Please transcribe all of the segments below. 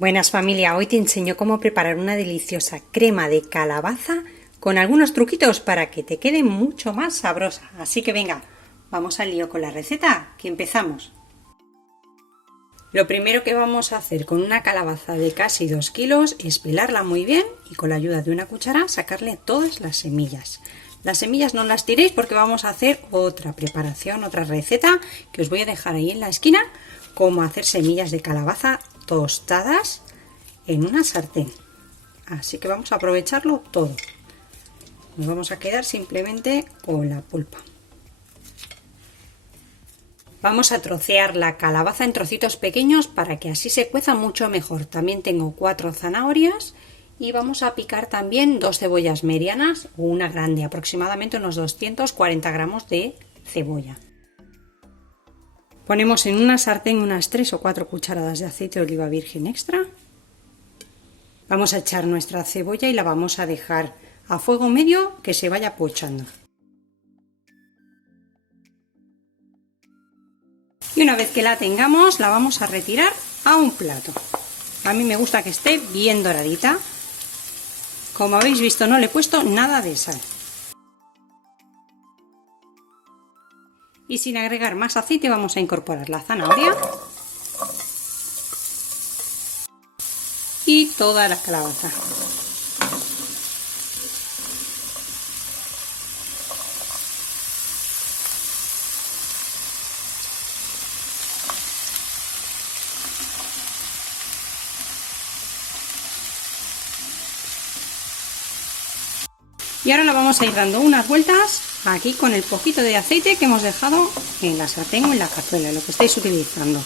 Buenas familia, hoy te enseño cómo preparar una deliciosa crema de calabaza con algunos truquitos para que te quede mucho más sabrosa. Así que venga, vamos al lío con la receta, que empezamos. Lo primero que vamos a hacer con una calabaza de casi 2 kilos es pelarla muy bien y con la ayuda de una cuchara sacarle todas las semillas. Las semillas no las tiréis porque vamos a hacer otra preparación, otra receta que os voy a dejar ahí en la esquina, cómo hacer semillas de calabaza tostadas en una sartén. Así que vamos a aprovecharlo todo. Nos vamos a quedar simplemente con la pulpa. Vamos a trocear la calabaza en trocitos pequeños para que así se cueza mucho mejor. También tengo 4 zanahorias y vamos a picar también 2 cebollas medianas o una grande, aproximadamente unos 240 gramos de cebolla. Ponemos en una sartén unas 3 o 4 cucharadas de aceite de oliva virgen extra. Vamos a echar nuestra cebolla y la vamos a dejar a fuego medio que se vaya pochando. Y una vez que la tengamos, la vamos a retirar a un plato. A mí me gusta que esté bien doradita. Como habéis visto, no le he puesto nada de sal. Y sin agregar más aceite vamos a incorporar la zanahoria y toda la calabaza. Y ahora la vamos a ir dando unas vueltas aquí con el poquito de aceite que hemos dejado en la sartén o en la cazuela, lo que estáis utilizando.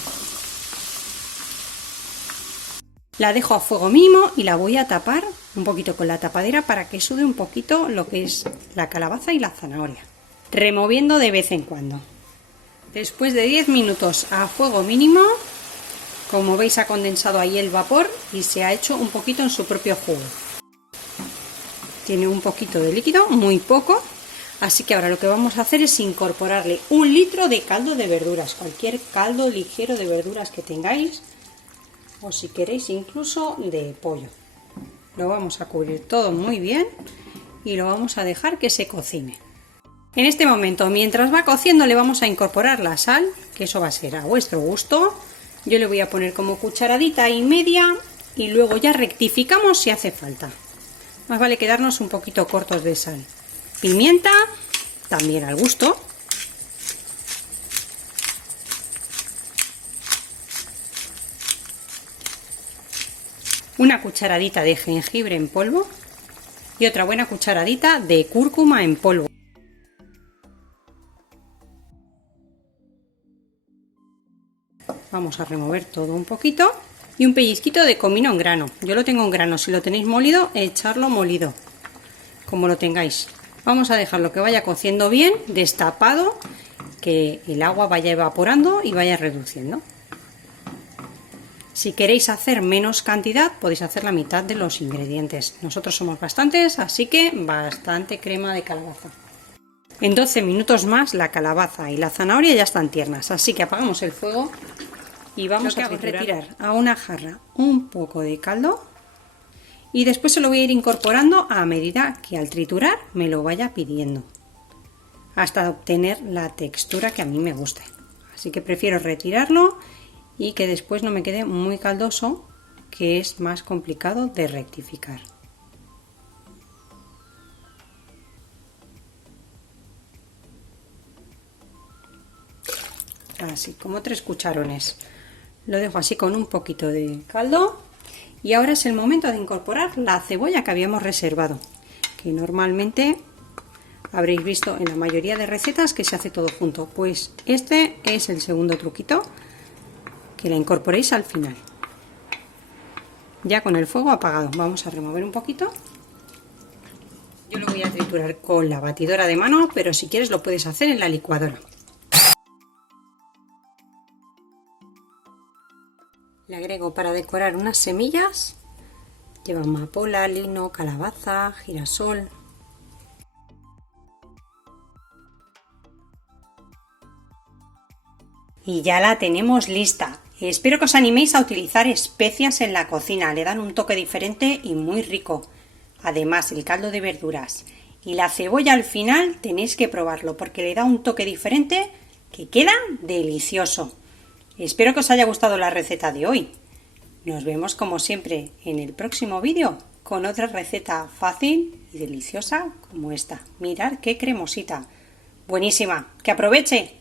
La dejo a fuego mínimo y la voy a tapar un poquito con la tapadera para que sude un poquito lo que es la calabaza y la zanahoria, removiendo de vez en cuando. Después de 10 minutos a fuego mínimo, como veis ha condensado ahí el vapor y se ha hecho un poquito en su propio jugo. Tiene un poquito de líquido, muy poco, así que ahora lo que vamos a hacer es incorporarle 1 litro de caldo de verduras, cualquier caldo ligero de verduras que tengáis, o si queréis incluso de pollo. Lo vamos a cubrir todo muy bien y lo vamos a dejar que se cocine. En este momento, mientras va cociendo, le vamos a incorporar la sal, que eso va a ser a vuestro gusto. Yo le voy a poner como cucharadita y media y luego ya rectificamos si hace falta. Más vale quedarnos un poquito cortos de sal. Pimienta, también al gusto. Una cucharadita de jengibre en polvo y otra buena cucharadita de cúrcuma en polvo. Vamos a remover todo un poquito. Y un pellizquito de comino en grano. Yo lo tengo en grano, si lo tenéis molido, echarlo molido, como lo tengáis. Vamos a dejarlo que vaya cociendo bien, destapado, que el agua vaya evaporando y vaya reduciendo. Si queréis hacer menos cantidad, podéis hacer la mitad de los ingredientes. Nosotros somos bastantes, así que bastante crema de calabaza. En 12 minutos más la calabaza y la zanahoria ya están tiernas, así que apagamos el fuego. Y vamos a retirar a una jarra un poco de caldo y después se lo voy a ir incorporando a medida que al triturar me lo vaya pidiendo, hasta obtener la textura que a mí me guste. Así que prefiero retirarlo y que después no me quede muy caldoso, que es más complicado de rectificar. Así como 3 cucharones. Lo dejo así con un poquito de caldo y ahora es el momento de incorporar la cebolla que habíamos reservado, que normalmente habréis visto en la mayoría de recetas que se hace todo junto. Pues este es el segundo truquito, que la incorporéis al final, ya con el fuego apagado. Vamos a remover un poquito. Yo lo voy a triturar con la batidora de mano, pero si quieres lo puedes hacer en la licuadora. Le agrego para decorar unas semillas, lleva amapola, lino, calabaza, girasol. Y ya la tenemos lista. Espero que os animéis a utilizar especias en la cocina, le dan un toque diferente y muy rico. Además, el caldo de verduras y la cebolla al final tenéis que probarlo porque le da un toque diferente que queda delicioso. Espero que os haya gustado la receta de hoy. Nos vemos como siempre en el próximo vídeo con otra receta fácil y deliciosa como esta. Mirad qué cremosita. Buenísima. ¡Que aproveche!